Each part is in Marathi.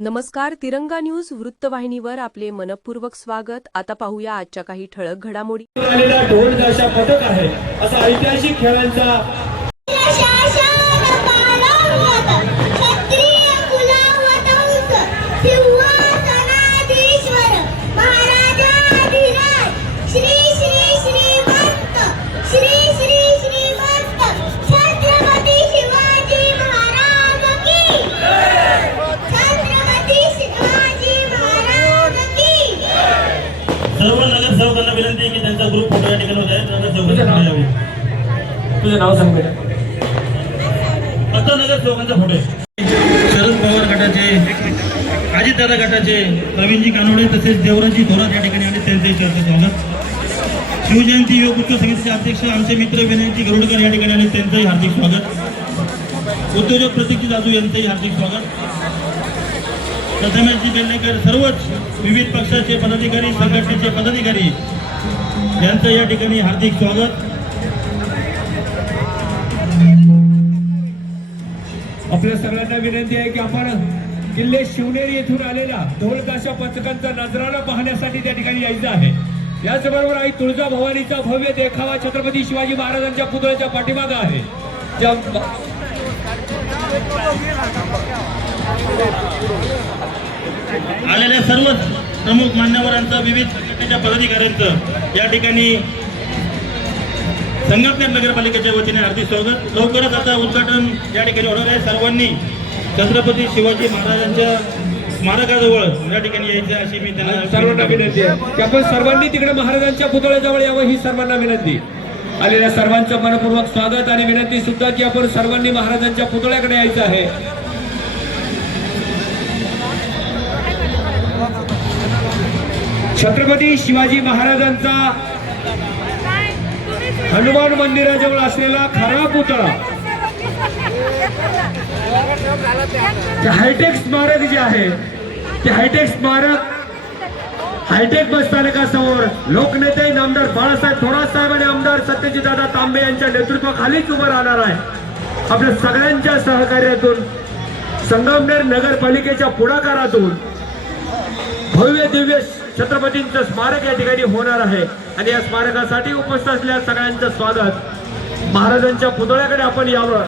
नमस्कार. तिरंगा न्यूज वृत्तवाहिनीवर आपले मनपूर्वक स्वागत. आता पाहूया आजच्या काही ठळक घडामोडी. आलेला ढोल ताशा पथक आहे असा ऐतिहासिक खेळांचा सर्व नगरसेवकांना विनंती आहे की त्यांचा ग्रुप फोटो या ठिकाणी होत आहे. नगरसेवकांना यावे. तुझं नाव सांग बेटा. फक्त नगरसेवकांचा फोटो आहे. शरद पवार गटाचे, अजितदादा गटाचे प्रवीणजी कानोडे तसेच देवराजी थोरात या ठिकाणी आले, त्यांचे चर्चा स्वागत. शिवजयंती योग उत्सव समितीचे अध्यक्ष आमचे मित्र विनंती गरुडकर या ठिकाणी आले, त्यांचंही हार्दिक स्वागत. उद्योजक प्रतीकजी जाजू यांचंही हार्दिक स्वागत. प्रथमेशजी बेल्लेकर, सर्वच विविध पक्षाचे पदाधिकारी, संघटनेचे पदाधिकारी यांचं या ठिकाणी हार्दिक स्वागत. आपल्या सगळ्यांना विनंती आहे की आपण किल्ले शिवनेरी येथून आलेल्या ढोल ताशा पथकांचा नजराणा पाहण्यासाठी त्या ठिकाणी यायचं आहे. याचबरोबर आई तुळजाभवानीचा भव्य देखावा छत्रपती शिवाजी महाराजांच्या पुतळ्याच्या पाठीमागे आहे. आलेल्या सर्वच प्रमुख मान्यवरांचं, विविध संघटनेच्या पदाधिकाऱ्यांचं या ठिकाणी संगमनेर नगरपालिकेच्या वतीने हार्दिक स्वागत. लवकरच आता उद्घाटन या ठिकाणी होणार आहे. सर्वांनी छत्रपती शिवाजी महाराजांच्या स्मारकाजवळ या ठिकाणी यायचं अशी मी त्यांना सर्वांना विनंती आहे की आपण सर्वांनी तिकडे महाराजांच्या पुतळ्याजवळ यावं, ही सर्वांना विनंती. आलेल्या सर्वांचं मनपूर्वक स्वागत आणि विनंती सुद्धा की आपण सर्वांनी महाराजांच्या पुतळ्याकडे यायचं आहे. छत्रपती शिवाजी महाराजांचा हनुमान मंदिराजवळ असलेला खरा पुतळा, हायटेक स्मारक जे आहे ते हायटेक स्मारक हायटेक बस स्थानकासमोर लोकनेते नामदार बाळासाहेब थोरात साहेब आणि आमदार सत्यजितदादा तांबे यांच्या नेतृत्वाखालीच उभं राहणार आहे. आपल्या सगळ्यांच्या सहकार्यातून, संगमनेर नगरपालिकेच्या पुढाकारातून भव्य दिव्य छत्रपतींचं स्मारक या ठिकाणी होणार आहे. आणि या स्मारकासाठी उपस्थित असलेल्या सगळ्यांचं स्वागत. महाराजांच्या पुतळ्याकडे आपण यावं.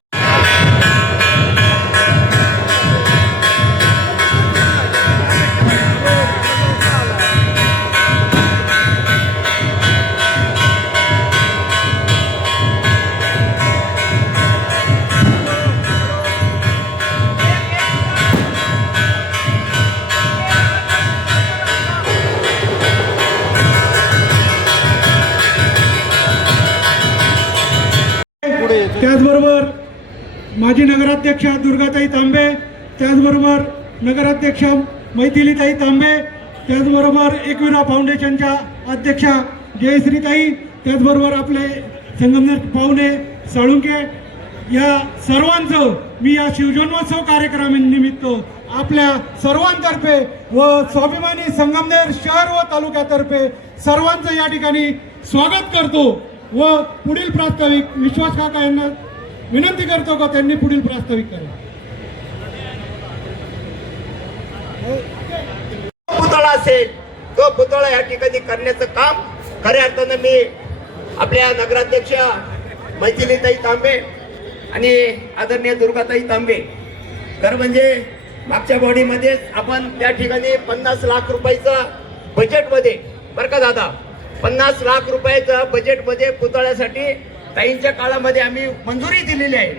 त्याचबरोबर माजी नगराध्यक्षा दुर्गाताई तांबे, त्याचबरोबर नगराध्यक्षा मैथिलीताई तांबे, त्याचबरोबर एकविरा फाउंडेशनच्या अध्यक्षा जयश्रीताई, त्याचबरोबर आपले संगमनेर पाहुणे साळुंके, या सर्वांचं मी या शिवजन्मोत्सव कार्यक्रमानिमित्त आपल्या सर्वांतर्फे व स्वाभिमानी संगमनेर शहर व तालुक्यातर्फे सर्वांचं या ठिकाणी स्वागत करतो व पुढील प्रास्ताविक विश्वास काका यांना विनंती करतो का त्यांनी पुढील प्रास्ताविक करावे. पुतळा असेल तो पुतळा या ठिकाणी करण्याचं काम खऱ्या अर्थानं मी आपल्या नगराध्यक्ष मैथिलीताई तांबे आणि आदरणीय दुर्गाताई तांबे, तर म्हणजे मागच्या बॉडीमध्येच आपण त्या ठिकाणी 50 लाख रुपयाचं बजेटमध्ये, बरं का दादा, 50 लाख रुपयाचं बजेटमध्ये पुतळ्यासाठी ताईंच्या काळामध्ये आम्ही मंजुरी दिलेली आहे.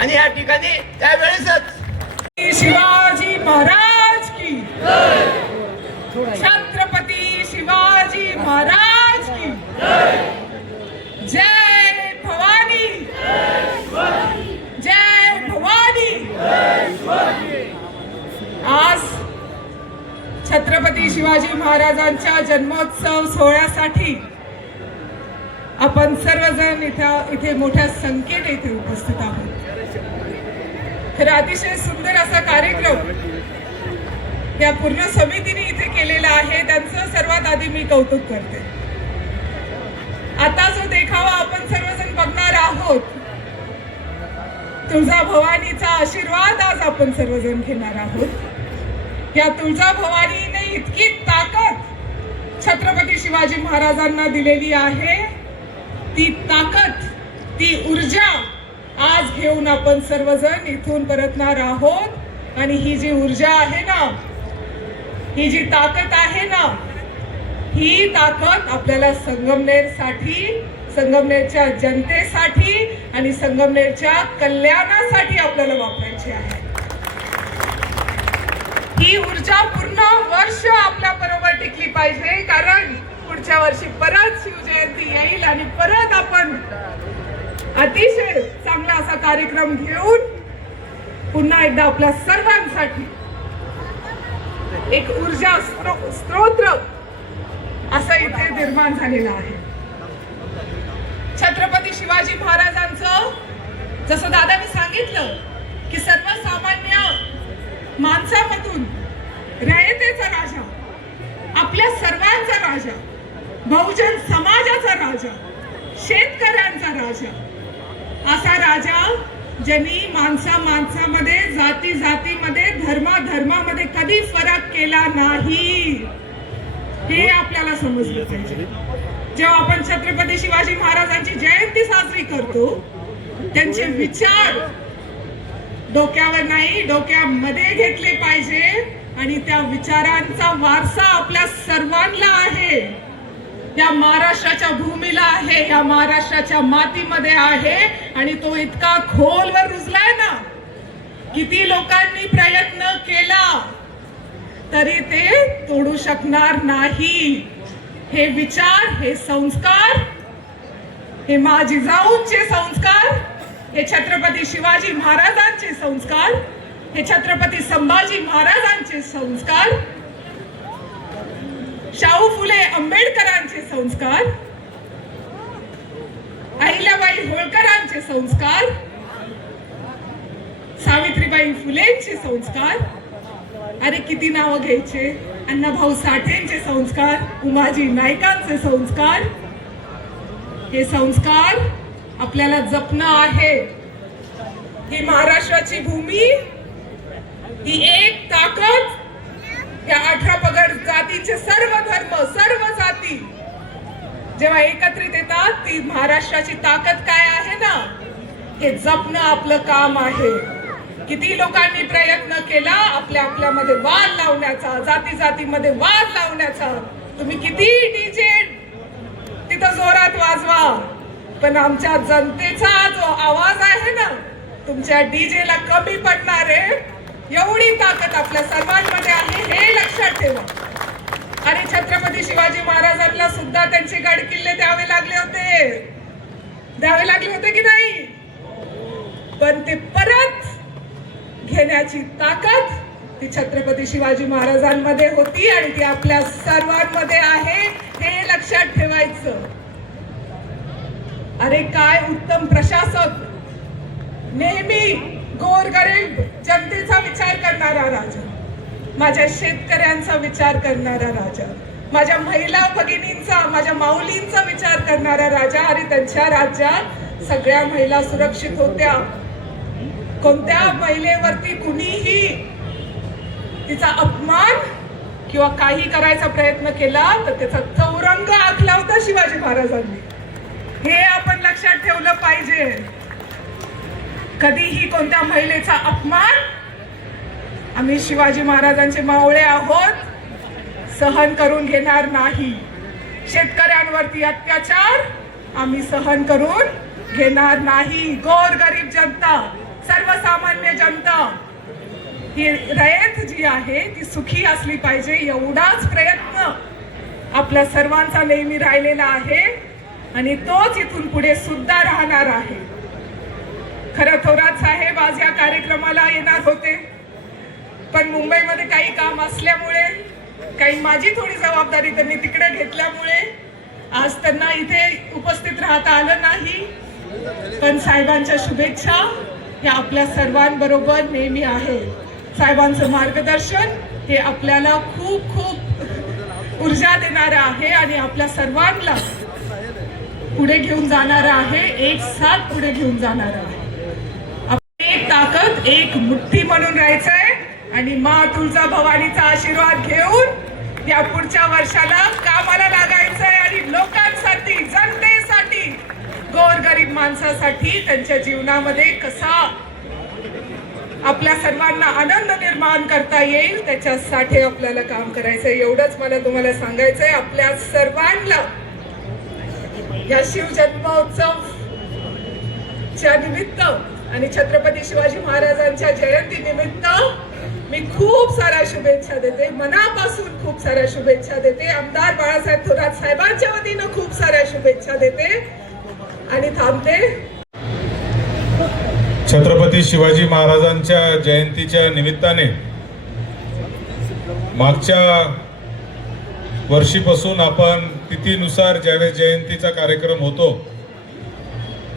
आणि या ठिकाणी त्यावेळेसच शिवाजी महाराज की छत्रपती शिवाजी महाराज की जय भवानी, जय भवानी. आज छत्रपती शिवाजी महाराजांच्या जन्मोत्सव सोहळ्यासाठी आपण सर्वजण इथे मोठ्या संख्येने इथे उपस्थित आहोत. तर अतिशय सुंदर असा कार्यक्रम या पूर्ण समितीने इथे केलेला आहे. त्यांचं सर्वात आधी मी कौतुक करते. आता जो देखावा आपण सर्वजण बघणार आहोत, तुळजाभवानीचा आशीर्वाद आज आपण सर्वजण घेणार आहोत. या तुळजाभवानीने इतकी ताकद छत्रपती शिवाजी महाराजांना दिलेली आहे, ती ताकद, ती ऊर्जा आज घेऊन आपण सर्वजण इथून परतणार आहोत. आणि ही जी ऊर्जा आहे ना, ही जी ताकद आहे ना, ही ताकद आपल्याला संगमनेरसाठी, संगमनेरच्या जनतेसाठी आणि संगमनेरच्या कल्याणासाठी आपल्याला वापरायची आहे. ही ऊर्जा पूर्ण वर्ष आपल्या बरोबर टिकली पाहिजे, कारण पुढच्या वर्षी परत शिवजयंती येईल आणि परत आपण अतिशय चांगला असा कार्यक्रम घेऊन पुन्हा एकदा आपल्या सर्वांसाठी एक ऊर्जा स्त्रोत्र असं इथे निर्माण झालेलं आहे. छत्रपती शिवाजी महाराजांचं जसं दादांनी सांगितलं की सर्वसामान्य माणसामधून रयतेचा राजा, आपल्या सर्वांचा राजा, बहुजन समाजाचा राजा, शेतकऱ्यांचा राजा, असा राजा ज्यांनी माणसामध्ये, जाती जातीमध्ये, धर्मामध्ये कधी फरक केला नाही, हे आपल्याला समजलं पाहिजे. जेव्हा आपण छत्रपती शिवाजी महाराजांची जयंती साजरी करतो, त्यांचे विचार डोक्यावर नाही, डोक्यामध्ये घेतले पाहिजे आणि त्या विचारांचा वारसा आपल्या सर्वांना आहे, या महाराष्ट्राच्या भूमीला आहे, या महाराष्ट्राच्या मातीमध्ये आहे. आणि तो इतका खोलवर रुजलाय ना, किती लोकांनी प्रयत्न केला तरी ते तोडू शकणार नाही. हे विचार, हे संस्कार, हे माझ्या जिजाऊंचे संस्कार, हे छत्रपती शिवाजी महाराजांचे संस्कार, हे छत्रपती संभाजी महाराजांचे संस्कार, शाहू फुले आंबेडकरांचे संस्कार, अहिल्याबाई होळकरांचे संस्कार, सावित्रीबाई फुलेंचे संस्कार, अरे किती नावं घ्यायचे, अण्णाभाऊ साठेंचे संस्कार, उमाजी नाईकांचे संस्कार. हे संस्कार आपल्याला जपणं आहे. ही महाराष्ट्राची भूमी, ही एक ताकद, या 18 पगड जातीचे सर्व धर्म, सर्व जाती जेव्हा एकत्रित येतात, ती महाराष्ट्राची ताकद काय आहे ना, हे जपणं आपलं काम आहे. किती लोकांनी प्रयत्न केला आपल्यामध्ये वाद लावण्याचा, जाती जातीमध्ये वाद लावण्याचा. तुम्ही किती डीजे तिथं जोरात वाजवा, पण आमच्या जनतेचा जो आवाज आहे ना, तुमच्या डीजेला कमी पडणार आहे, एवढी ताकद आपल्या सर्वांमध्ये आहे, हे लक्षात ठेवा. आणि छत्रपती शिवाजी महाराजांना सुद्धा त्यांचे गडकिल्ले द्यावे लागले होते की नाही, पण ते परत घेण्याची ताकद ती छत्रपती शिवाजी महाराजांमध्ये होती आणि ती आपल्या सर्वांमध्ये आहे, हे लक्षात ठेवायचं. अरे काय उत्तम प्रशासक, नेहमी गोरगरीब जनतेचा विचार करणारा राजा, माझ्या शेतकऱ्यांचा विचार करणारा राजा, माझ्या महिला भगिनींचा, माझ्या माऊलींचा विचार करणारा राजा. आणि त्यांच्या राज्यात सगळ्या महिला सुरक्षित होत्या. कोणत्या महिलेवरती कुणीही तिचा अपमान किंवा काही करायचा प्रयत्न केला तर त्याचा चौरंग आखला होता शिवाजी महाराजांनी. हे आपण लक्षात ठेवलं पाहिजे. कधीही कोणत्या महिलेचा अपमान आम्ही शिवाजी महाराजांचे मावळे आहोत, सहन करून घेणार नाही. शेतकऱ्यांवरती अत्याचार आम्ही सहन करून घेणार नाही. गोरगरीब जनता, सर्वसामान्य जनता, ही रयत जी आहे ती सुखी असली पाहिजे, एवढाच प्रयत्न आपल्या सर्वांचा नेहमी राहिलेला आहे आणि तोच इथून पुढे सुद्धा राहणार आहे. खरं थोरात साहेब आज या कार्यक्रमाला येणार होते, पण मुंबईमध्ये काही काम असल्यामुळे, काही माझी थोडी जबाबदारी त्यांनी तिकडे घेतल्यामुळे आज त्यांना इथे उपस्थित राहता आलं नाही. पण साहेबांच्या शुभेच्छा या आपल्या सर्वांबरोबर नेहमी आहे. साहेबांचं मार्गदर्शन हे आपल्याला खूप खूप ऊर्जा देणारं आहे आणि आपल्या सर्वांना पुढे घेऊन जाणारं आहे, एक साथ पुढे घेऊन जाणारं आहे. एक ताकद, एक मुठ्ठी म्हणून राहायचंय आणि मा तुळजा भवानीचा आशीर्वाद घेऊन या पुढच्या वर्षाला कामाला लागायचंय आणि लोकांसाठी, जनतेसाठी, गोरगरीब माणसासाठी त्यांच्या जीवनामध्ये कसा आपल्या सर्वांना आनंद निर्माण करता येईल त्याच्यासाठी आपल्याला काम करायचंय. एवढंच मला तुम्हाला सांगायचंय. आपल्या सर्वांना या शिवजन्मोत्सवच्या निमित्त आणि छत्रपती शिवाजी महाराजांच्या जयंती निमित्त मी खूप साऱ्या शुभेच्छा देते, मनापासून खूप साऱ्या शुभेच्छा देते. आमदार बाळासाहेब थोरात साहेबांच्या वतीनं खूप साऱ्या शुभेच्छा देते आणि थांबते. छत्रपती शिवाजी महाराजांच्या जयंतीच्या निमित्ताने मागच्या वर्षीपासून आपण तिथीनुसार ज्यावेळेस जयंतीचा कार्यक्रम होतो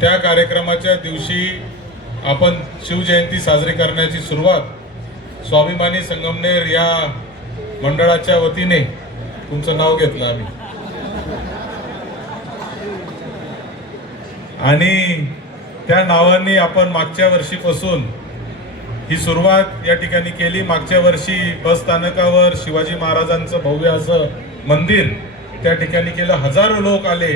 त्या कार्यक्रमाच्या दिवशी आपण शिवजयंती साजरी करण्याची सुरुवात स्वाभिमानी संगमनेर या मंडळाच्या वतीने, तुमचं नाव घेतलं आम्ही, आणि त्या नावाने आपण मागच्या वर्षीपासून ही सुरुवात या ठिकाणी केली. मागच्या वर्षी बस स्थानकावर शिवाजी महाराजांचं भव्य असं मंदिर त्या ठिकाणी केलं. हजारो लोक आले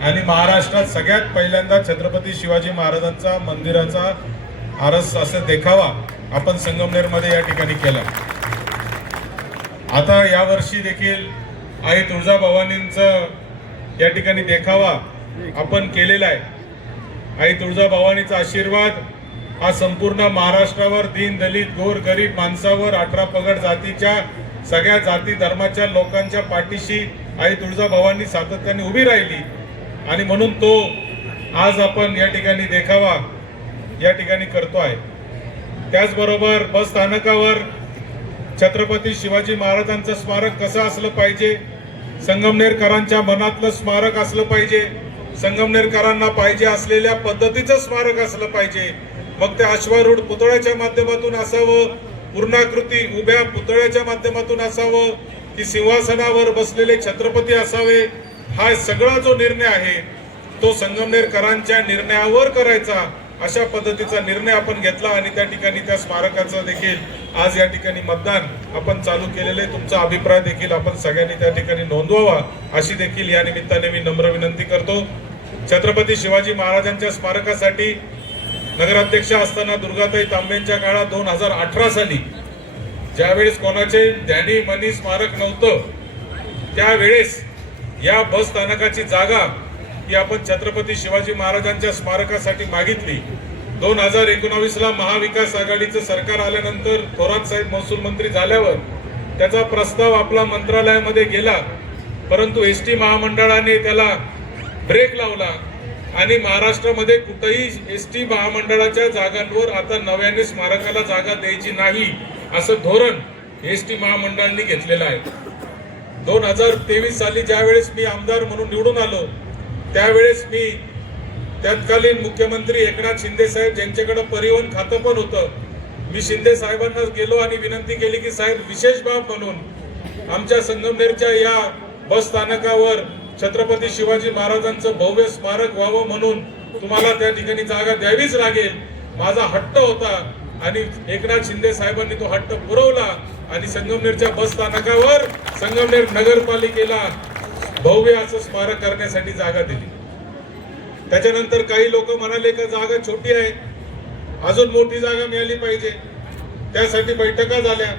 आणि महाराष्ट्रात सगळ्यात पहिल्यांदा छत्रपती शिवाजी महाराजांचा मंदिराचा आरस असं देखावा आपण संगमनेरमध्ये या ठिकाणी केला. आता या वर्षी देखील आई तुळजाभवानींचं या ठिकाणी देखावा आपण केलेला आहे. आई तुळजाभवानीचा आशीर्वाद हा संपूर्ण महाराष्ट्रावर, दीन दलित गोर गरीब माणसावर, 18 पगड जातीच्या सगळ्या जाती धर्माच्या लोकांच्या पाठीशी आई तुळजाभवानी सातत्याने उभी राहिली आणि म्हणून तो आज आपण या ठिकाणी देखावा या ठिकाणी करतो आहे. त्याचबरोबर बस स्थानकावर छत्रपती शिवाजी महाराजांचं स्मारक कसं असलं पाहिजे, संगमनेरकरांच्या मनातलं स्मारक असलं पाहिजे, संगमनेरकरांना पाहिजे असलेल्या पद्धतीचं स्मारक असलं पाहिजे. मग ते अश्वारूढ पुतळ्याच्या माध्यमातून असावं, पूर्णाकृती उभ्या पुतळ्याच्या माध्यमातून असावं, की सिंहासनावर बसलेले छत्रपती असावे. हा सगळा जो निर्णय आहे तो संगमनेरकरांच्या निर्णयावर करायचा, अशा पद्धतीचा निर्णय आपण घेतला आणि त्या ठिकाणी त्या स्मारकाचं देखील आज या ठिकाणी मतदान आपण चालू केलेले. तुमचा अभिप्राय देखील आपण सगळ्यांनी त्या ठिकाणी नोंदवावा अशी देखील या निमित्ताने मी नम्र विनंती करतो. छत्रपती शिवाजी महाराजांच्या स्मारकासाठी नगराध्यक्ष असताना दुर्गाताई तांबेंच्या काळात 2018 साली ज्यावेळेस कोणाचे ध्यानी मनी स्मारक नव्हतं त्यावेळेस या बस स्थानकाची जागा ही आपण छत्रपती शिवाजी महाराजांच्या स्मारकासाठी मागितली. 2019ला महाविकास आघाडीचं सरकार आल्यानंतर थोरात साहेब महसूल मंत्री झाल्यावर त्याचा प्रस्ताव आपला मंत्रालयामध्ये गेला, परंतु एसटी महामंडळाने त्याला ब्रेक लावला आणि महाराष्ट्रामध्ये कुठेही एसटी महामंडळाच्या जागांवर आता नव्याने स्मारकाला जागा द्यायची नाही असं धोरण एसटी महामंडळाने घेतलेलं आहे. 2023 साली ज्यावेळेस मी आमदार म्हणून निवडून आलो त्यावेळेस मी तत्कालीन मुख्यमंत्री एकनाथ शिंदे साहेब ज्यांच्याकडे परिवहन खातं पण होतं, मी शिंदे साहेबांना गेलो आणि विनंती केली की साहेब विशेष बाब म्हणून आमच्या संगमनेरच्या या बस स्थानकावर छत्रपती शिवाजी महाराजांचं भव्य स्मारक व्हावं म्हणून तुम्हाला त्या ठिकाणी जागा द्यावीच लागेल. माझा हट्ट होता आणि एकनाथ शिंदे साहेबांनी तो हट्ट पुरवला आणि संगमनेरच्या बस स्थानकावर संगमनेर नगरपालिकेला भव्य असं स्मारक करण्यासाठी जागा दिली. त्याच्यानंतर काही लोक म्हणाले की जागा छोटी आहे, अजून मोठी जागा मिळाली पाहिजे, त्यासाठी बैठका झाल्या.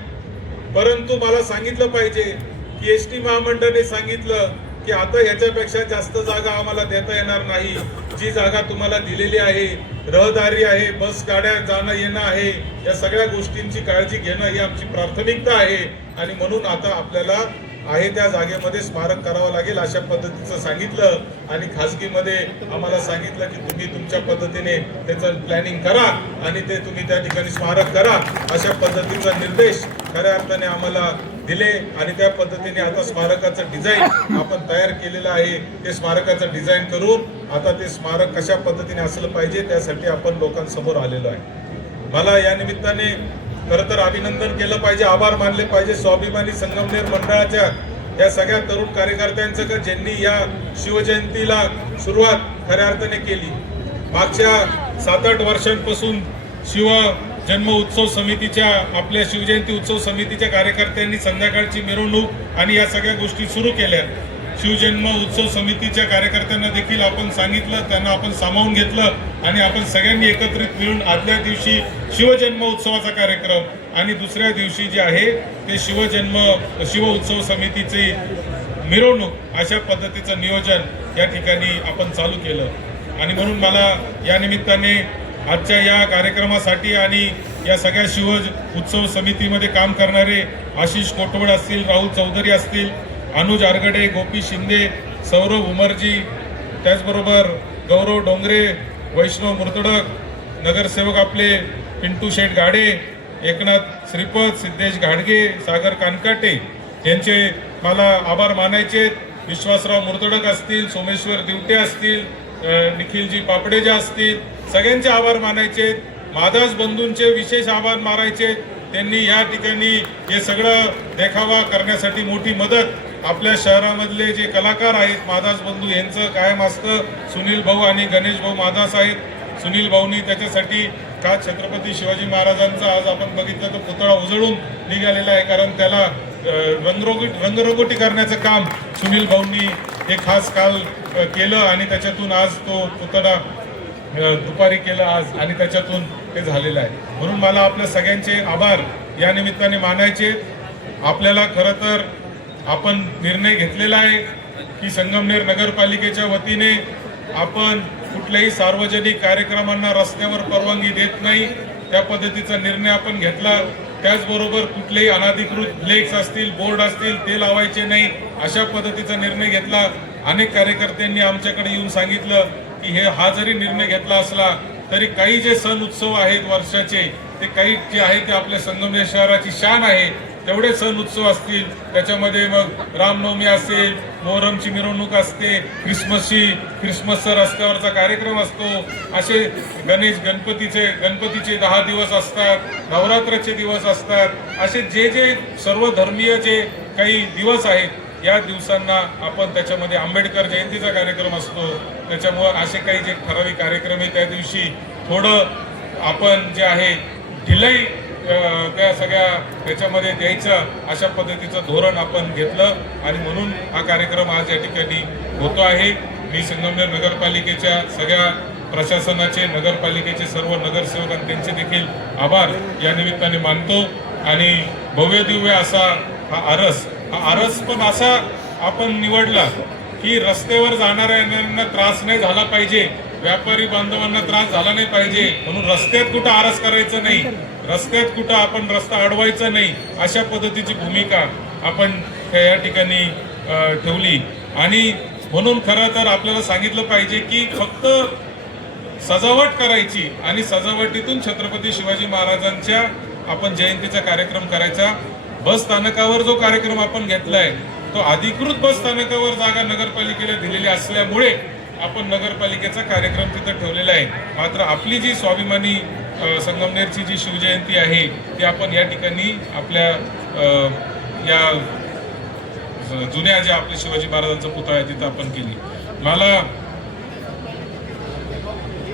परंतु मला सांगितलं पाहिजे की एसटी महामंडळाने सांगितलं की आता याच्यापेक्षा जास्त जागा आम्हाला देता येणार नाही. जी जागा तुम्हाला दिलेली आहे, रहदारी आहे, बस गाड्या जाणं येणं आहे, या सगळ्या गोष्टींची काळजी घेणं ही आमची प्राथमिकता आहे आणि म्हणून आता आपल्याला आहे त्या जागेमध्ये स्मारक करावं लागेल अशा पद्धतीचं सांगितलं आणि खासगीमध्ये आम्हाला सांगितलं की तुम्ही तुमच्या पद्धतीने त्याचं प्लॅनिंग करा आणि ते तुम्ही त्या ठिकाणी स्मारक करा अशा पद्धतीचा निर्देश खऱ्या अर्थाने आम्हाला दिले आणि त्या पद्धतीने आता स्मारकाचं डिझाईन आपण तयार केलेलं आहे. ते स्मारकाचं डिझाईन करून आता ते स्मारक कशा पद्धतीने असलं पाहिजे त्यासाठी आपण लोकांसमोर आलेलो आहे. मला या निमित्ताने खरं तर अभिनंदन केलं पाहिजे, आभार मानले पाहिजे स्वाभिमानी संगमनेर मंडळाच्या या सगळ्या तरुण कार्यकर्त्यांचं का ज्यांनी या शिवजयंतीला सुरुवात खऱ्या अर्थाने केली. मागच्या 7-8 वर्षांपासून जन्म उत्सव समितीच्या आपल्या शिवजयंती उत्सव समितीच्या कार्यकर्त्यांनी संध्याकाळची मिरवणूक आणि या सगळ्या गोष्टी सुरू केल्या. शिवजन्म उत्सव समितीच्या कार्यकर्त्यांना देखील आपण सांगितलं, त्यांना आपण सामावून घेतलं आणि आपण सगळ्यांनी एकत्रित मिळून आदल्या दिवशी शिवजन्म उत्सवाचा कार्यक्रम आणि दुसऱ्या दिवशी जे आहे ते शिव उत्सव समितीची मिरवणूक अशा पद्धतीचं नियोजन या ठिकाणी आपण चालू केलं. आणि म्हणून मला या निमित्ताने आजच्या या कार्यक्रमासाठी आणि या सगळ्या शिव उत्सव समितीमध्ये काम करणारे आशिष कोटवड असतील, राहुल चौधरी असतील, अनुज आरगडे, गोपी शिंदे, सौरभ उमरजी, त्याचबरोबर गौरव डोंगरे, वैष्णव मुर्तडक, नगरसेवक आपले पिंटू शेठ गाडे, एकनाथ श्रीपद, सिद्धेश घाडगे, सागर कानकाटे यांचे मला आभार मानायचे. विश्वासराव मुर्तडक असतील, सोमेश्वर दिवटे असतील, निखिलजी पापडेजा असतील, सगळ्यांचे आभार मानायचे. मादास बंधूंचे विशेष आभार मानायचे. त्यांनी या ठिकाणी हे सगळं देखावा करण्यासाठी मोठी मदत आपल्या शहरामधले जे कलाकार आहेत मादास बंधू यांचं कायम असतं. सुनील भाऊ आणि गणेश भाऊ मादास आहेत. सुनील भाऊनी त्याच्यासाठी का छत्रपती शिवाजी महाराजांचा आज आपण बघितलं तर पुतळा उजळून निघालेला आहे, कारण त्याला रंगरंगोटी करण्याचं काम सुनील भाऊंनी हे खास काल केलं आणि त्याच्यातून आज तो पुतळा दुपारी केला आज आणि त्याच्यातून ते झालेलं आहे. म्हणून मला आपल्या सगळ्यांचे आभार या निमित्ताने मानायचे. आपल्याला खरं तर आपण निर्णय घेतलेला आहे की संगमनेर नगरपालिकेच्या वतीने आपण कुठल्याही सार्वजनिक कार्यक्रमांना रस्त्यावर परवानगी देत नाही, त्या पद्धतीचा निर्णय आपण घेतला. त्याचबरोबर कुठलेही अनधिकृत फ्लेक्स असतील, बोर्ड असतील ते लावायचे नाही, अशा पद्धतीचा निर्णय घेतला. अनेक कार्यकर्त्यांनी आमच्याकडे येऊन सांगितलं की हा जरी निर्णय घेतला असला तरी काही जे सण उत्सव आहेत वर्षाचे ते काही जे आहे ते आपल्या संगमनेर शहराची शान आहे, तेवढे सण उत्सव असतील. त्याच्यामध्ये मग रामनवमी असेल, मोहरमची मिरवणूक असते, क्रिसमसचा रस्त्यावरचा कार्यक्रम असतो, असे गणपतीचे 10 दिवस असतात, नवरात्राचे दिवस असतात, असे जे सर्व धर्मीय जे काही दिवस आहेत या दिवसांना आपण त्याच्यामध्ये आंबेडकर जयंतीचा कार्यक्रम असतो. त्याच्यामुळं असे काही जे ठराविक कार्यक्रम आहे त्या दिवशी थोडं आपण जे आहे ढिलाई त्या सगळ्या त्याच्यामध्ये द्यायचं, अशा पद्धतीचं धोरण आपण घेतलं आणि म्हणून हा कार्यक्रम आज या ठिकाणी होतो आहे. मी संगमनेर नगरपालिकेच्या सगळ्या प्रशासनाचे, नगरपालिकेचे सर्व नगरसेवक आणि त्यांचे देखील आभार या निमित्ताने मानतो. आणि भव्य दिव्य असा हा आरस पण असा आपण निवडला की रस्त्यावर जाणाऱ्यांना त्रास नाही झाला पाहिजे, व्यापारी बांधवांना त्रास झाला नाही पाहिजे, म्हणून रस्त्यात कुठं आरस करायचं नाही, रस्त्यात कुठं आपण रस्ता अडवायचा नाही, अशा पद्धतीची भूमिका आपण या ठिकाणी ठेवली. आणि म्हणून खरं तर आपल्याला सांगितलं पाहिजे की फक्त सजावट करायची आणि सजावटीतून छत्रपती शिवाजी महाराजांच्या आपण जयंतीचा कार्यक्रम करायचा. बस स्थानकावर जो कार्यक्रम आपण घेतलाय तो अधिकृत बस स्थानकावर जागा नगरपालिकेला दिलेली असल्यामुळे आपण नगरपालिकेचा कार्यक्रम तिथं ठेवलेला आहे. मात्र आपली जी स्वाभिमानी संगमनेरची जी शिवजयंती आहे ती आपण या ठिकाणी आपल्या या जुन्या ज्या आपल्या शिवाजी महाराजांचा पुतळा आहे तिथं आपण केली. मला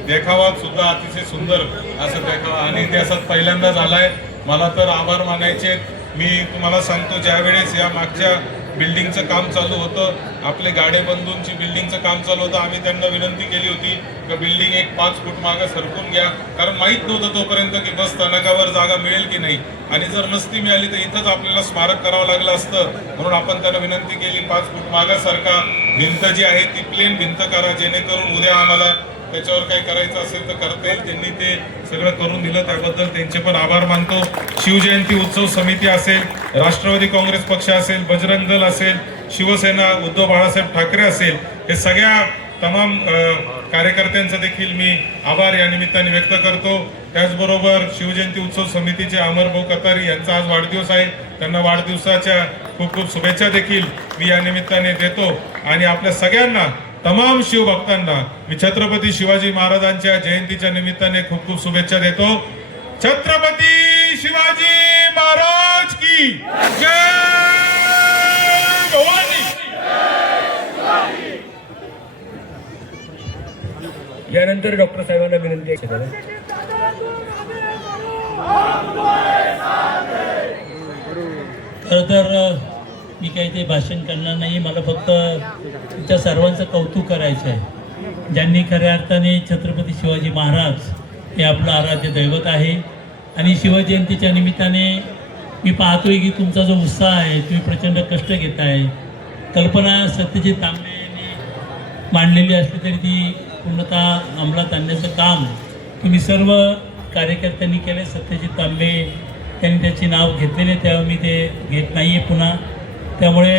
देखावा सुद्धा अतिशय सुंदर असं देखावा आणि इतिहासात पहिल्यांदा झालाय. मला तर आभार मानायचे. मी तुम्हाला सांगतो, ज्या वेळेस या मागच्या बिल्डिंगचं काम चालू होतं, आपले गाडे बंधूंची बिल्डिंगचं काम चालू होतं, आम्ही त्यांना विनंती केली होती की बिल्डिंग एक 5 फूट मागं सरकून घ्या, कारण माहीत नव्हतं तोपर्यंत की बस स्थानकावर जागा मिळेल की नाही, आणि जर नसती मिळाली तर इथंच आपल्याला स्मारक करावं लागलं असतं. म्हणून आपण त्यांना विनंती केली 5 फूट मागं सरका, भिंत जी आहे ती प्लेन भिंत करा, जेणेकरून उद्या आम्हाला त्याच्यावर काही करायचं असेल तर करता येईल. त्यांनी ते सगळं करून दिलं, त्याबद्दल त्यांचे पण आभार मानतो. शिवजयंती उत्सव समिती असेल, राष्ट्रवादी काँग्रेस पक्ष असेल, बजरंग दल असेल, शिवसेना, उद्धव बाळासाहेब ठाकरे असेल, हे सगळ्या तमाम कार्यकर्त्यांचा देखील मी आभार या निमित्ताने व्यक्त करतो. त्याचबरोबर शिवजयंती उत्सव समितीचे अमरभाऊ कतारी यांचा आज वाढदिवस आहे, त्यांना वाढदिवसाच्या खूप खूप शुभेच्छा देखील मी या निमित्ताने देतो. आणि आपल्या सगळ्यांना, तमाम शिवभक्तांना मी छत्रपती शिवाजी महाराजांच्या जयंतीच्या निमित्ताने खूप खूप शुभेच्छा देतो. छत्रपती शिवाजी महाराज की जय. भवानी. यानंतर डॉक्टर साहेबांना विनंती आहे. खरं तर मी काही ते भाषण करणार नाही. मला फक्त त्या सर्वांचं कौतुक करायचं आहे, ज्यांनी खऱ्या अर्थाने छत्रपती शिवाजी महाराज हे आपलं आराध्य दैवत आहे. आणि शिवजयंतीच्या निमित्ताने मी पाहतोय की तुमचा जो उत्साह आहे, तुम्ही प्रचंड कष्ट घेत आहे. कल्पना सत्यजित तांबे यांनी मांडलेली असली तरी ती पूर्णतः अंमलात आणण्याचं काम तुम्ही सर्व कार्यकर्त्यांनी केले. सत्यजित तांबे त्यांनी त्याचे नाव घेतलेले, तेव्हा मी ते घेत नाही आहे पुन्हा. त्यामुळे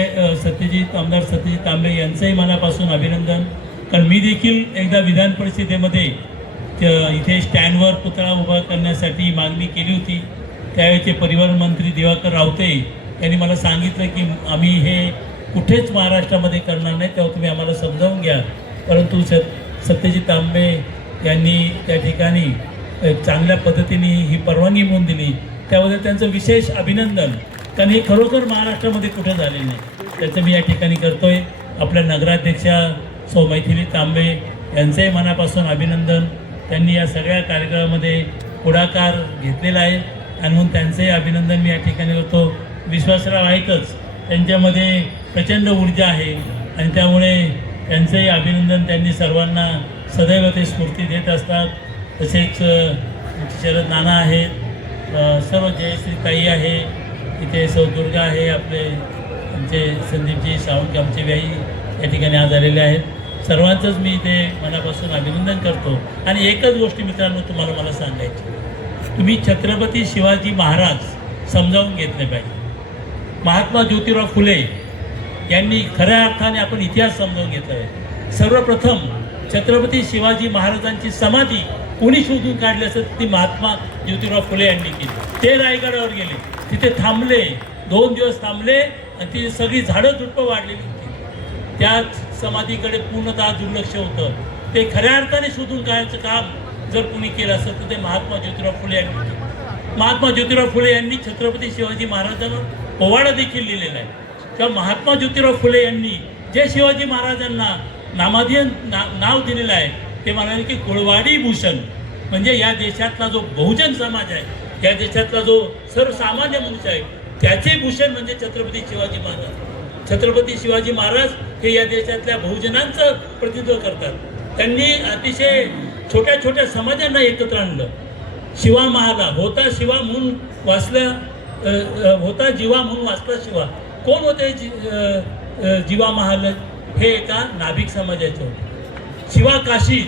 आमदार सत्यजित तांबे यांचंही मनापासून अभिनंदन. कारण मी देखील एकदा विधान परिषदेमध्ये इथे स्टँडवर पुतळा उभा करण्यासाठी मागणी केली होती. त्यावेळेचे परिवहन मंत्री दिवाकर रावते यांनी मला सांगितलं की आम्ही हे कुठेच महाराष्ट्रामध्ये करणार नाही, तेव्हा तुम्ही आम्हाला समजावून घ्या. परंतु सत्यजित तांबे यांनी त्या ठिकाणी चांगल्या पद्धतीने ही परवानगी म्हणून दिली, त्याबद्दल त्यांचं विशेष अभिनंदन. कारण हे खरोखर महाराष्ट्रामध्ये कुठं झालेलं नाही, त्याचं मी या ठिकाणी करतोय. आपल्या नगराध्यक्षा सौ मैथिली तांबे यांचंही मनापासून अभिनंदन. त्यांनी या सगळ्या कार्यक्रमामध्ये पुढाकार घेतलेला आहे आणि म्हणून त्यांचंही अभिनंदन मी या ठिकाणी करतो. विश्वासराव आहेतच, त्यांच्यामध्ये प्रचंड ऊर्जा आहे आणि त्यामुळे त्यांचंही अभिनंदन. त्यांनी सर्वांना सदैव ते स्फूर्ती देत असतात. तसेच शरद नाना आहेत, सर्व जयश्री ताई आहे, इथे सौ दुर्गा आहे, आपले आमचे संदीपजी सावंत आमचे व्याई या ठिकाणी आज आलेले आहेत. सर्वांचंच मी इथे मनापासून अभिनंदन करतो. आणि एकच गोष्टी मित्रांनो तुम्हाला मला सांगायची, तुम्ही छत्रपती शिवाजी महाराज समजावून घेतले पाहिजे. महात्मा ज्योतिराव फुले यांनी खऱ्या अर्थाने आपण इतिहास समजावून घेतला आहे. सर्वप्रथम छत्रपती शिवाजी महाराजांची समाधी कोणी शोधून काढली असं ती महात्मा ज्योतिराव फुले यांनी केली. ते रायगडावर गेले, तिथे थांबले, 2 दिवस थांबले आणि ती सगळी झाडं झुडपं वाढलेली होती. त्याच समाधीकडे पूर्णतः दुर्लक्ष होतं. ते खऱ्या अर्थाने शोधून काढायचं काम जर कोणी केलं असतं तर ते महात्मा ज्योतिराव फुले यांनी केलं. महात्मा ज्योतिराव फुले यांनी छत्रपती शिवाजी महाराजांना पोवाडा देखील लिहिलेला आहे. किंवा महात्मा ज्योतिराव फुले यांनी जे शिवाजी महाराजांना नाव दिलेलं आहे ते म्हणाले की कुळवाडी भूषण, म्हणजे या देशातला जो बहुजन समाज आहे, या देशातला जो सर्वसामान्य मनुष्य आहे, त्याचे भूषण म्हणजे छत्रपती शिवाजी महाराज. छत्रपती शिवाजी महाराज हे या देशातल्या बहुजनांचं प्रतिनिधित्व करतात. त्यांनी अतिशय छोट्या छोट्या समाजांना एकत्र आणलं. शिवा महाला होता शिवा म्हणून वाचलं, होता जीवा म्हणून वाचला शिवा. कोण होते जीवा महाल? हे एका नाभिक समाजाचे होते. शिवा काशी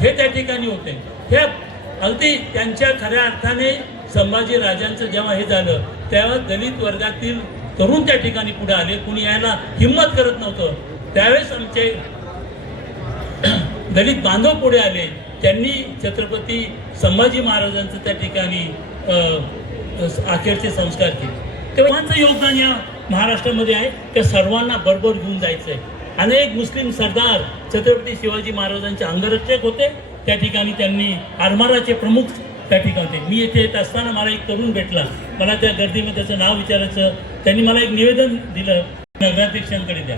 हे त्या ठिकाणी होते. हे अगदी त्यांच्या खऱ्या अर्थाने संभाजी राजांचं जेव्हा हे झालं तेव्हा दलित वर्गातील तरुण त्या ठिकाणी पुढे आले. कुणी यायला हिंमत करत नव्हतं. त्यावेळेस आमचे दलित बांधव पुढे आले. त्यांनी छत्रपती संभाजी महाराजांचं त्या ठिकाणी अखेरचे संस्कार केले. तेव्हाचं योगदान या महाराष्ट्रामध्ये आहे. त्या सर्वांना बरोबर घेऊन जायचं आहे. अनेक मुस्लिम सरदार छत्रपती शिवाजी महाराजांचे अंगरक्षक होते. त्या ठिकाणी त्यांनी आरमाराचे प्रमुख त्या ठिकाणी होते. मी येथे येत असताना मला एक तरुण भेटला. मला त्या गर्दीमध्ये त्याचं नाव विचारायचं. त्यांनी मला एक निवेदन दिलं, नगराध्यक्षांकडे द्या.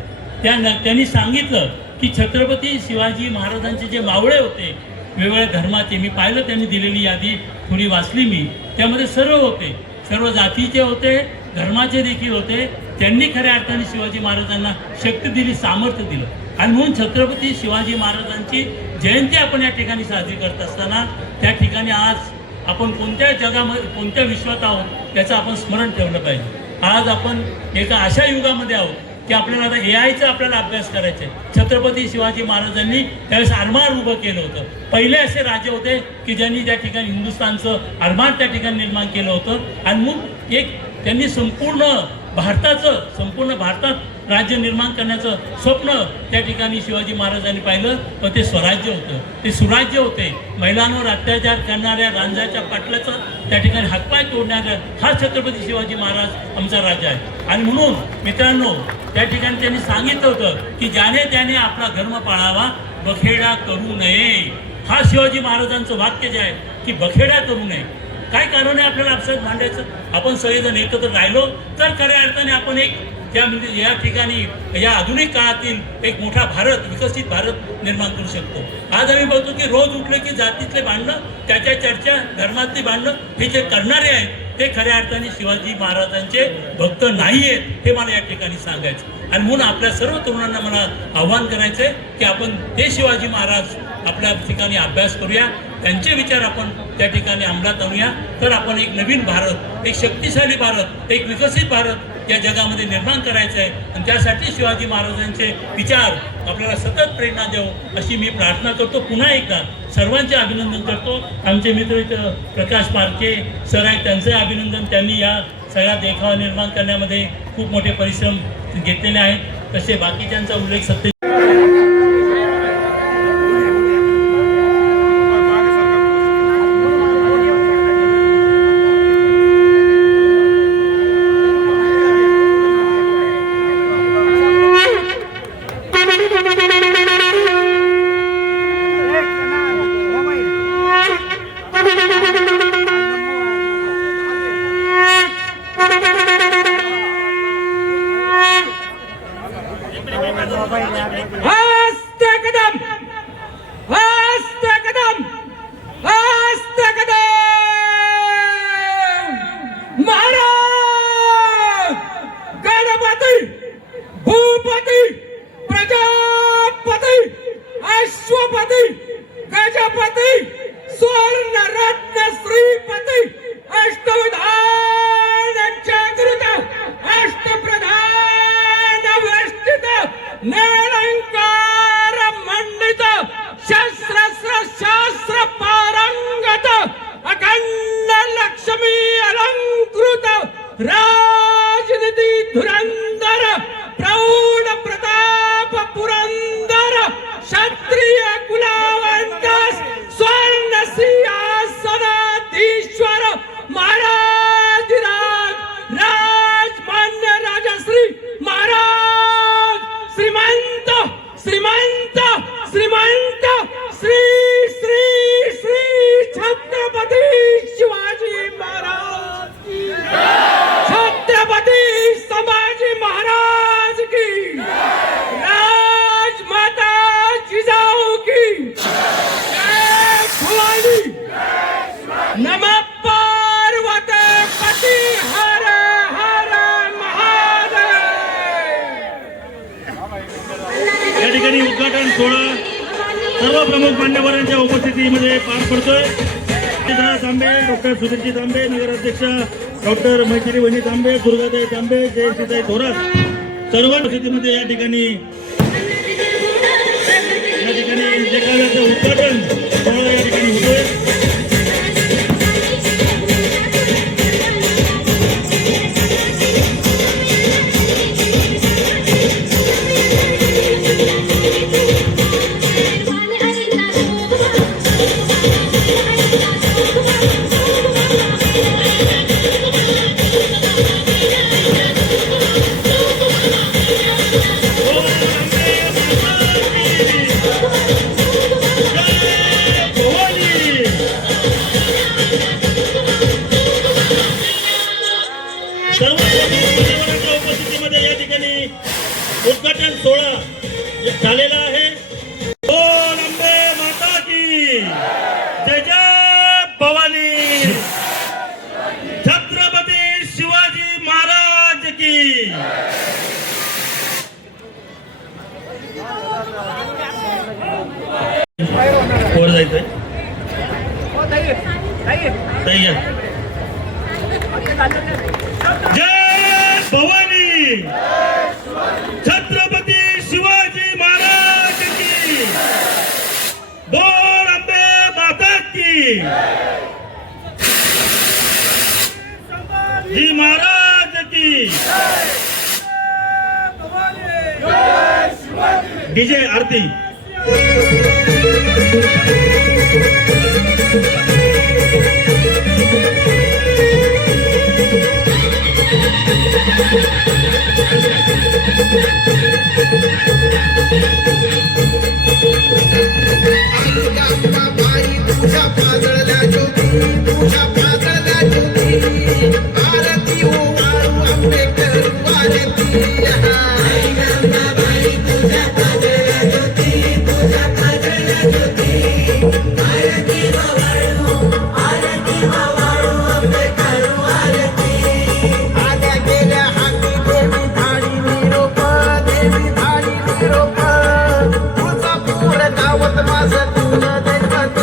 त्यांनी सांगितलं की छत्रपती शिवाजी महाराजांचे जे मावळे होते वेगवेगळ्या धर्माचे, मी पाहिलं त्यांनी दिलेली यादी थोडी वाचली मी, त्यामध्ये सर्व होते, सर्व जातीचे होते, धर्माचे देखील होते. त्यांनी खऱ्या अर्थाने शिवाजी महाराजांना शक्ती दिली, सामर्थ्य दिलं. आणि म्हणून छत्रपती शिवाजी महाराजांची जयंती आपण या ठिकाणी साजरी करत असताना त्या ठिकाणी आज आपण कोणत्या जगामध्ये कोणत्या विश्वात आहोत याचं आपण स्मरण ठेवलं पाहिजे. आज आपण एका अशा युगामध्ये आहोत की आपल्याला आता AIचा आपल्याला अभ्यास करायचा आहे. छत्रपती शिवाजी महाराजांनी त्यावेळेस आरमार उभं केलं होतं. पहिले असे राजे होते की ज्यांनी त्या ठिकाणी हिंदुस्थानचं आरमार त्या ठिकाणी निर्माण केलं होतं. आणि मग एक त्यांनी संपूर्ण भारतात राज्य निर्माण करण्याचं स्वप्न त्या ठिकाणी शिवाजी महाराजांनी पाहिलं. पण ते स्वराज्य होतं, ते सुराज्य होते. महिलांवर अत्याचार करणाऱ्या रांजाच्या पाटलाचा त्या ठिकाणी हातपाय तोडणाऱ्या हा छत्रपती शिवाजी महाराज आमचा राजा आहे. आणि म्हणून मित्रांनो त्या ठिकाणी त्यांनी सांगितलं होतं की ज्याने त्याने आपला धर्म पाळावा, बखेडा करू नये. हा शिवाजी महाराजांचं वाक्य जे आहे की बखेडा करू नये. काय कारण आहे आपल्याला आपसात मांडायचं? आपण सगळेजण एकत्र राहिलो तर खऱ्या अर्थाने आपण एक त्यामध्ये या ठिकाणी या आधुनिक काळातील एक मोठा भारत, विकसित भारत निर्माण करू शकतो. आज आम्ही बघतो की रोज उठले की जातीतले भांडणं, त्याच्या चर्चा, धर्मातली भांडणं हे जे करणारे आहेत ते खऱ्या अर्थाने शिवाजी महाराजांचे भक्त नाही आहेत, हे मला या ठिकाणी सांगायचं. आणि म्हणून आपल्या सर्व तरुणांना मला आव्हान करायचं आहे की आपण ते शिवाजी महाराज आपल्या ठिकाणी अभ्यास करूया, त्यांचे विचार आपण त्या ठिकाणी अंमलात आणूया, तर आपण एक नवीन भारत, एक शक्तिशाली भारत, एक विकसित भारत या जगामध्ये निर्माण करायचं आहे. आणि त्यासाठी शिवाजी महाराजांचे विचार आपल्याला सतत प्रेरणा देऊ अशी मी प्रार्थना करतो. पुन्हा एकदा सर्वांचे अभिनंदन करतो. आमचे मित्र इथं प्रकाश पारखे सर आहेत, त्यांचे अभिनंदन. त्यांनी या सगळ्या देखावा निर्माण करण्यामध्ये खूप मोठे परिश्रम घेतलेले आहेत. तसे बाकीच्यांचा उल्लेख सत्य राजनीती धुरंधर प्रौढ प्रताप पुरंदर क्षत्रिय कुलावंतस स्वर्ण सिंहासनाधीश्वर महाराज राजमान्य राजश्री महाराज श्रीमंत श्रीमंत श्रीमंत श्री श्री श्री छत्रपती शिवाजी महाराज की छत्रपती संभाजी महाराज की राजमाता जिजाऊ की जय भवानी नमः पार्वती पति हर हर महादेव। या ठिकाणी उद्घाटन सोहळा सर्व प्रमुख मान्यवरांच्या उपस्थितीमध्ये पार पडतोय. तांबे, डॉक्टर सुधीरजी तांबे, नगराध्यक्ष डॉक्टर मैथिली वहिनी तांबे, दुर्गाताई तांबे, जयश्रीताई थोरात सर्व उपस्थितीमध्ये या ठिकाणी देखाव्याचं उद्घाटन सोहळा या ठिकाणी होतोय. सर्व मान्यवरांच्या उपस्थितीमध्ये या ठिकाणी उद्घाटन सोहळा झालेला आहे. बोल अंबे माता की जय जय भवानी, छत्रपती शिवाजी महाराज की. वर जायचंय ताई या. जय भवानी, छत्रपती शिवाजी महाराज की. बोल अंबे माता की जी महाराज की. डीजे आरती. तुझ्या पाजळल्या ज्योती, तुझ्या पाजळल्या ज्योती, आरती ओ वाळू आंबेडकर वाले आल्या गेल्या हाती देवी धाडी निरोप देवी धाडी निरोप तुझा पूर गावत माझं तुला देखत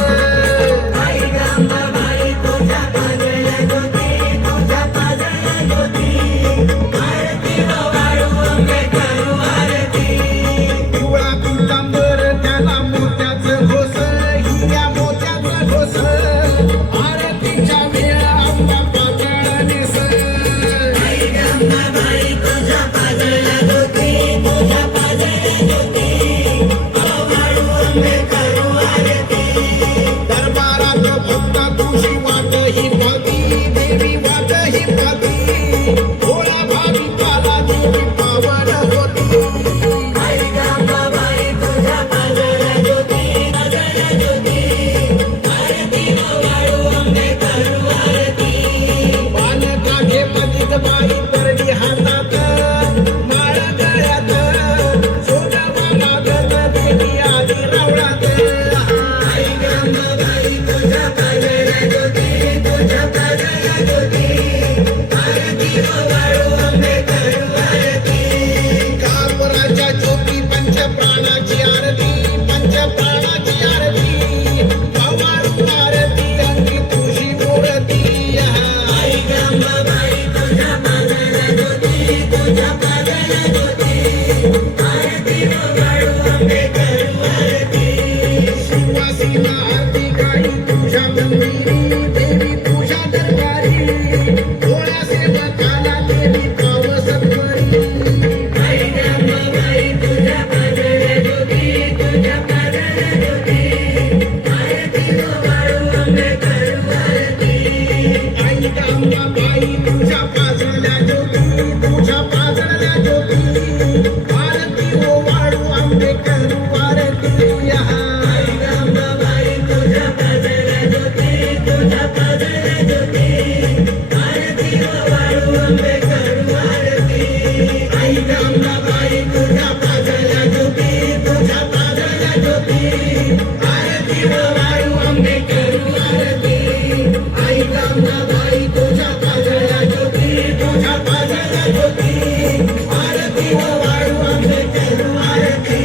पिवळा पितांबर त्याला मोत्याचं घोस हिऱ्या मोत्याचं घोस आरतीच्या वेळा आंबा पातळ नेस दरबारात भक्त तुझी वाट ही पाती देवी वाट ही पाती भोळा भाविकाला देवी पावन होती बालकाघे पतित बाई तरडी हातात माळ गळ्यात सोनाबाला गत देवी आधी रावळात कापराच्या ज्योती पंचप्राणाची आरती पंचप्राणाची आरती पवारू आरती अंगी तुझी मूर्ती सुवासिना आरती गाई तुझ्या मंदिरी देवी तुझ्या दरबारी डोळ्या सेवकाला देवी पावस करी आई गांबा बाई तुझ्या पाजळल्या ज्योती तुझ्या पाजळल्या ज्योती आरती ओ वाळू आंबे करू आरती आई गांबा बाई तुझ्या पाजळल्या ज्योती तुझ्या पाजळल्या ज्योती आरती ओ वाळू आंबे करू आरती आई गांबा बाई तुझ्या पाजळल्या ज्योती तुझ्या पाजळल्या ज्योती आरती ओ वाळू आंबे करू आरती आई गांबा बाई तुझ्या पाजळल्या ज्योती तुझ्या पाजळल्या ज्योती आरती ओ वाळू आंबे करू आरती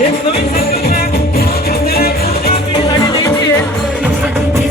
एक नवीन संकल्पना आपल्याला पुढच्या पिढीसाठी द्यायची आहे.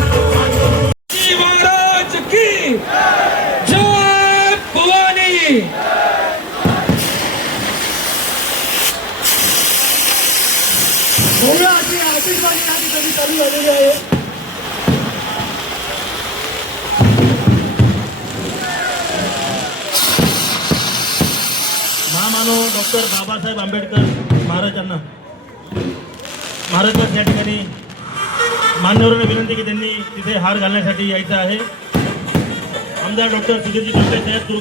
शिवाजी महाराज की जय भवानी. भव्य अशी आतिषबाजी या ठिकाणी चालू झालेली आहे. महामानव डॉक्टर बाबासाहेब आंबेडकर महाराजांना या ठिकाणी मान्यवरांना विनंती की त्यांनी तिथे हार घालण्यासाठी यायचं आहे. आमदार डॉक्टर सुधीरजी तांबे साहेब.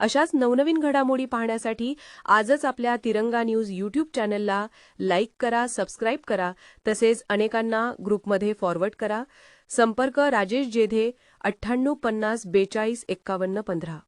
अशाच नवनवीन घडामोडी पाहण्यासाठी आजच आपल्या तिरंगा न्यूज यूट्यूब चॅनलला लाईक करा, सबस्क्राईब करा, तसेच अनेकांना ग्रुपमध्ये फॉरवर्ड करा. संपर्क राजेश जेधे 98 50 42 51 15.